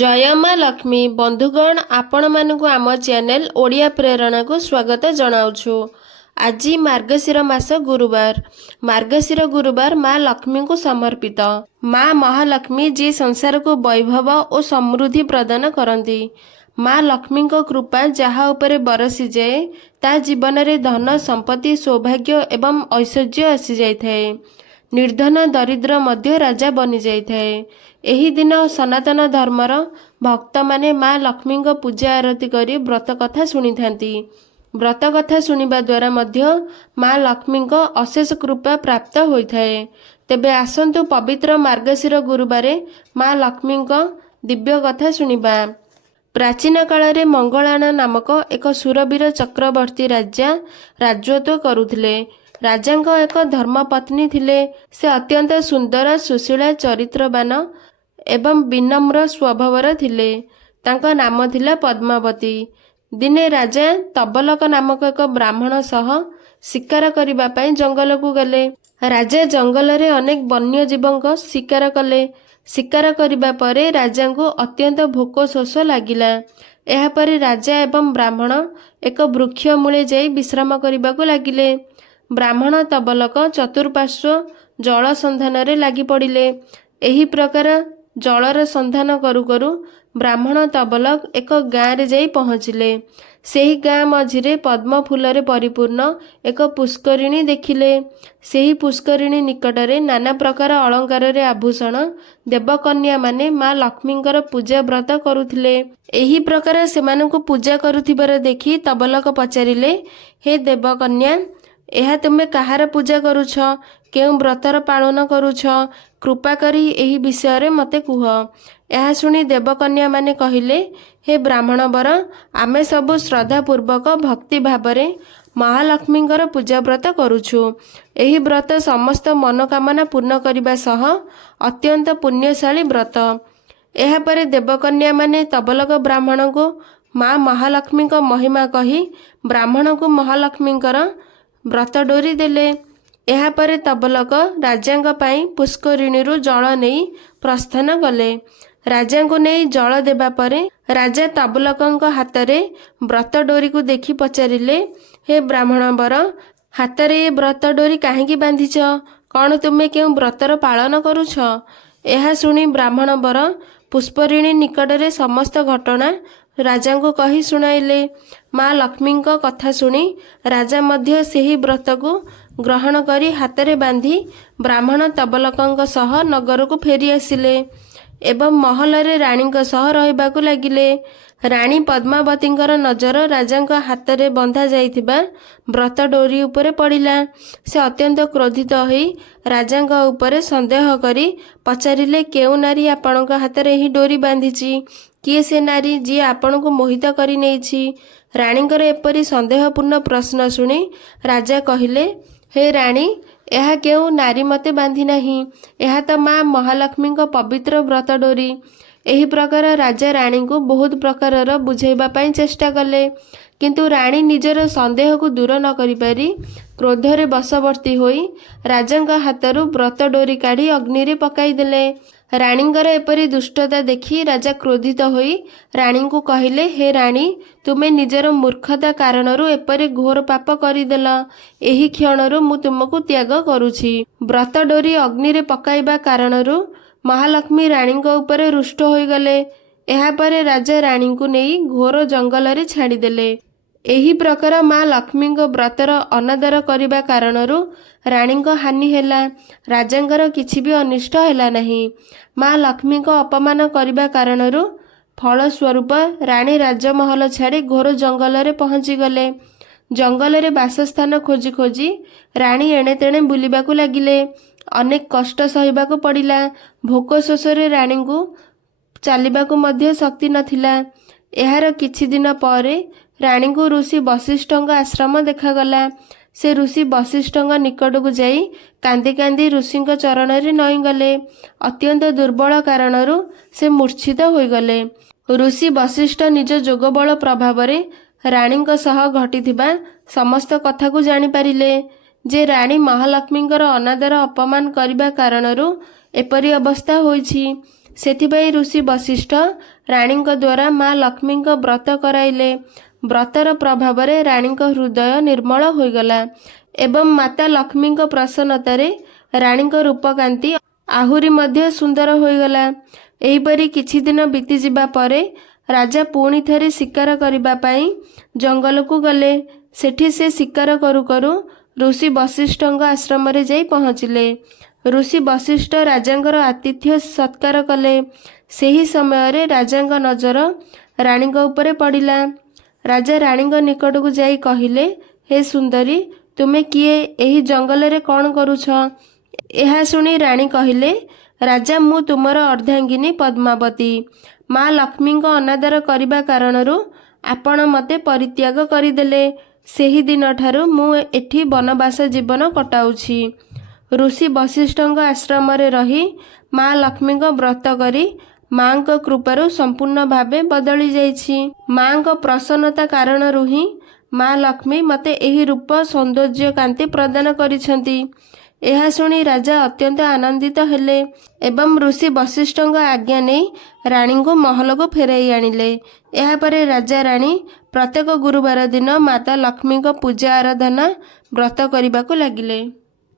जय माँ लक्ष्मी बंधुगण आपण मानक आम चैनल ओडिया प्रेरणा को स्वागत जनाऊछु। आज मार्गशीर मास गुरुवार। मार्गशीर गुरुवार माँ लक्ष्मी को समर्पित। माँ महालक्ष्मी जी संसार को वैभव और समृद्धि प्रदान करती। माँ लक्ष्मी को कृपा जहा उपरे बरसी जाए ता जीवन में धन संपत्ति सौभाग्य एवं ऐश्वर्य आसी जाए। निर्धन दरिद्र मध्य राजा बनी जाए। एही दिन सनातन धर्मर भक्त माने माँ लक्ष्मी को पूजा आरती करी व्रत कथा शुणी थांती। व्रत कथा शुणिबा द्वारा मध्य माँ लक्ष्मी को अशेष कृपा प्राप्त होइथाए। तेबे आसंतु पवित्र मार्गशीर गुरुवार माँ लक्ष्मी को दिव्य कथा शुणिबा। प्राचीन काल रे मंगलाना नामक एक सुरवीर चक्रवर्ती राजा राजत्व करुथिले। राजांको एक धर्मपत्नी थिले। से अत्यंत सुंदर सुशीला चरित्रवान एवं विनम्र स्वभावर थिले। तांको नाम थिला पद्मावती। दिने राजा तबलक नामक एक ब्राह्मण सह शिकार करिबा पई जंगल को गले। राजा जंगल रे अनेक वन्य जीवंक शिकार कले। शिकार करिबा परे राजा को अत्यंत भोक शोष लागिला। एहा परे राजा एवं ब्राह्मण एक वृक्ष मूले जाई विश्राम करिबाकू लागिले। ब्राह्मण तबलक चतुर्पार्श्व जल संधान रे लागि पड़िले। एही प्रकार जलर संधान करू करू ब्राह्मण तबलक एक गाँ रे जाई पहुँचिले। सेही गाँ मझिरे पद्म फूलरे परिपूर्ण एक पुष्करिणी देखिले। सेही पुष्करिणी निकटरे नाना प्रकार अलंकार रे आभूषण देवकन्या माने माँ लक्ष्मींकर पूजा व्रत करुथिले। एही प्रकार सेमानंकु पूजा करुथिबार देखि तबलक पचारिले, हे देवकन्या, एहा तुमे कहार पूजा करुछ, केउ व्रतर पालन करुछ, कृपा करी एही विषय रे मते कुह। एहा सुनी देवकन्या माने कहिले, हे ब्राह्मण वर, आमे सबु श्रद्धा पूर्वक भक्ति भावरे महालक्ष्मींकर पूजा व्रत करुछु। एही व्रत समस्त मनोकामना पूर्ण करिबा सह अत्यंत पुण्यशाली व्रत। एहा परे देवकन्या माने तबलक ब्राह्मण को माँ महालक्ष्मी को महिमा कही ब्राह्मण को महालक्ष्मींकर व्रत डोरी देले। एहा परे तबलक राजांक पाई पुष्करिणीरु जल नहीं प्रस्थान गले। राजा को नहीं जल देबा परे राजा तबलकंक हातरे व्रत डोरी को देखि पचारिले, हे ब्राह्मण वर, हातरे ए व्रत डोरी काहेकि बांधिछ? कौन तुमे केउ व्रतर पालन करुछ? एहा सुनी ब्राह्मण वर पुष्परिणी निकटरे समस्त घटना राजा को कही सुनाइले। माँ लक्ष्मी को कथा सुनी राजा मध्य सेही व्रत को ग्रहण करी हातरे बांधी ब्राह्मण तबलकंक सह नगर को फेरी आसिले एवं महल रे रानी सह रहिबाकू लागिले। रानी पद्मावतींकर नजर राजांक हातरे बंधा जाइथिबा व्रत डोरी उपरे पड़िला। से अत्यंत क्रोधित होई राजांक उपरे संदेह करी पचारिले, केउ नारी आपणक हातरे ही डोरी बांधिची? किए से नारी जी आपण को मोहित करी नेइछि? रानीकर एपरी संदेहपूर्ण प्रश्न सुनी राजा कहिले, हे रानी, एहा केउ नारी मते बांधी नाही, एहा तो माँ महालक्ष्मी को पवित्र व्रत डोरी। एही प्रकार राजा रानी को बहुत प्रकारर बुझाइबा पई चेष्टा कले, किंतु रानी निजर संदेह को दूर न करि पारी क्रोधरे बशवर्ती होई राजांक हातरू व्रत डोरी काढ़ी अग्नि रे पकाई देले। रानींकर एपरी दुष्टता देखि राजा क्रोधित होई रानी को कहिले, हे रानी, तुमे निजर मूर्खता कारणरू एपरी घोर पाप करिदेल। एही क्षणरू मु तुमको त्याग करुछि। व्रत डोरी अग्नि रे पकाइबा कारणरू महालक्ष्मी रानी को ऊपर रुष्ट होई गले। एहा परे राजा रानी को नहीं घोर जंगल रे छाड़ीदेले। एही प्रकार माँ लक्ष्मी को व्रतर अनादर करिबा कारणरू रानी को हानि हैला, राजांकर किछि भी अनिष्ट हैला नहीं। माँ लक्ष्मी को अपमान करिबा कारणरू फल स्वरूप रानी राजमहल छाड़ी घोर जंगल रे पहुँची गले। जंगल रे बासस्थान खोजी खोजी रानी एणे तेणे बुलिबाकू लागिले। अनेक कष्ट सहिबाकू पड़िला। भोक शोषरे रानी को चलिबाकू मध्य शक्ति नथिला। एहार किछि दिन परे रानी को ऋषि वशिष्ठंक आश्रम देखागला। से ऋषि वशिष्ठंक निकट को जाई कांदी कांदी ऋषिंक चरण रे नई गले। अत्यंत दुर्बल कारणरू से मूर्छित होई गले। ऋषि वशिष्ठ निज जोगबल प्रभाव रे रानींक सह घटिथिबा समस्त कथा को जानि पारिले जे रानी महालक्ष्मींकर अनादर अपमान करिबा कारणरू एपरी अवस्था होईछि। ସେଥିପାଇଁ ଋଷି ବଶିଷ୍ଠ ରାଣୀଙ୍କ ଦ୍ୱାରା ମା ଲକ୍ଷ୍ମୀଙ୍କ ବ୍ରତ କରାଇଲେ। ବ୍ରତର ପ୍ରଭାବରେ ରାଣୀଙ୍କ ହୃଦୟ ନିର୍ମଳ ହୋଇଗଲା ଏବଂ ମାତା ଲକ୍ଷ୍ମୀଙ୍କ ପ୍ରସନ୍ନତାରେ ରାଣୀଙ୍କ ରୂପକାନ୍ତି ଆହୁରି ମଧ୍ୟ ସୁନ୍ଦର ହୋଇଗଲା। ଏହିପରି କିଛି ଦିନ ବିତିଯିବା ପରେ ରାଜା ପୁଣି ଥରେ ଶିକାର କରିବା ପାଇଁ ଜଙ୍ଗଲକୁ ଗଲେ। ସେଠି ସେ ଶିକାର କରୁ କରୁ ଋଷି ବଶିଷ୍ଠଙ୍କ ଆଶ୍ରମରେ ଯାଇ ପହଞ୍ଚିଲେ। ଋଷି ବଶିଷ୍ଠ ରାଜାଙ୍କର ଆତିଥ୍ୟ ସତ୍କାର କଲେ। ସେହି ସମୟରେ ରାଜାଙ୍କ ନଜର ରାଣୀଙ୍କ ଉପରେ ପଡ଼ିଲା। ରାଜା ରାଣୀଙ୍କ ନିକଟକୁ ଯାଇ କହିଲେ, ହେ ସୁନ୍ଦରୀ, ତୁମେ କିଏ? ଏହି ଜଙ୍ଗଲରେ କ'ଣ କରୁଛ? ଏହା ଶୁଣି ରାଣୀ କହିଲେ, ରାଜା, ମୁଁ ତୁମର ଅର୍ଦ୍ଧାଙ୍ଗିନୀ ପଦ୍ମାବତୀ। ମା ଲକ୍ଷ୍ମୀଙ୍କ ଅନାଦର କରିବା କାରଣରୁ ଆପଣ ମୋତେ ପରିତ୍ୟାଗ କରିଦେଲେ। ସେହି ଦିନଠାରୁ ମୁଁ ଏଠି ବନବାସ ଜୀବନ କଟାଉଛି। ଋଷି ବଶିଷ୍ଠଙ୍କ ଆଶ୍ରମରେ ରହି ମା ଲକ୍ଷ୍ମୀଙ୍କ ବ୍ରତ କରି ମାଙ୍କ କୃପାରୁ ସମ୍ପୂର୍ଣ୍ଣ ଭାବେ ବଦଳି ଯାଇଛି। ମାଙ୍କ ପ୍ରସନ୍ନତା କାରଣରୁ ହିଁ ମା ଲକ୍ଷ୍ମୀ ମୋତେ ଏହି ରୂପ ସୌନ୍ଦର୍ଯ୍ୟ କାନ୍ତି ପ୍ରଦାନ କରିଛନ୍ତି। ଏହା ଶୁଣି ରାଜା ଅତ୍ୟନ୍ତ ଆନନ୍ଦିତ ହେଲେ ଏବଂ ଋଷି ବଶିଷ୍ଠଙ୍କ ଆଜ୍ଞା ନେଇ ରାଣୀଙ୍କୁ ମହଲକୁ ଫେରାଇ ଆଣିଲେ। ଏହାପରେ ରାଜା ରାଣୀ ପ୍ରତ୍ୟେକ ଗୁରୁବାର ଦିନ ମାତା ଲକ୍ଷ୍ମୀଙ୍କ ପୂଜା ଆରାଧନା ବ୍ରତ କରିବାକୁ ଲାଗିଲେ।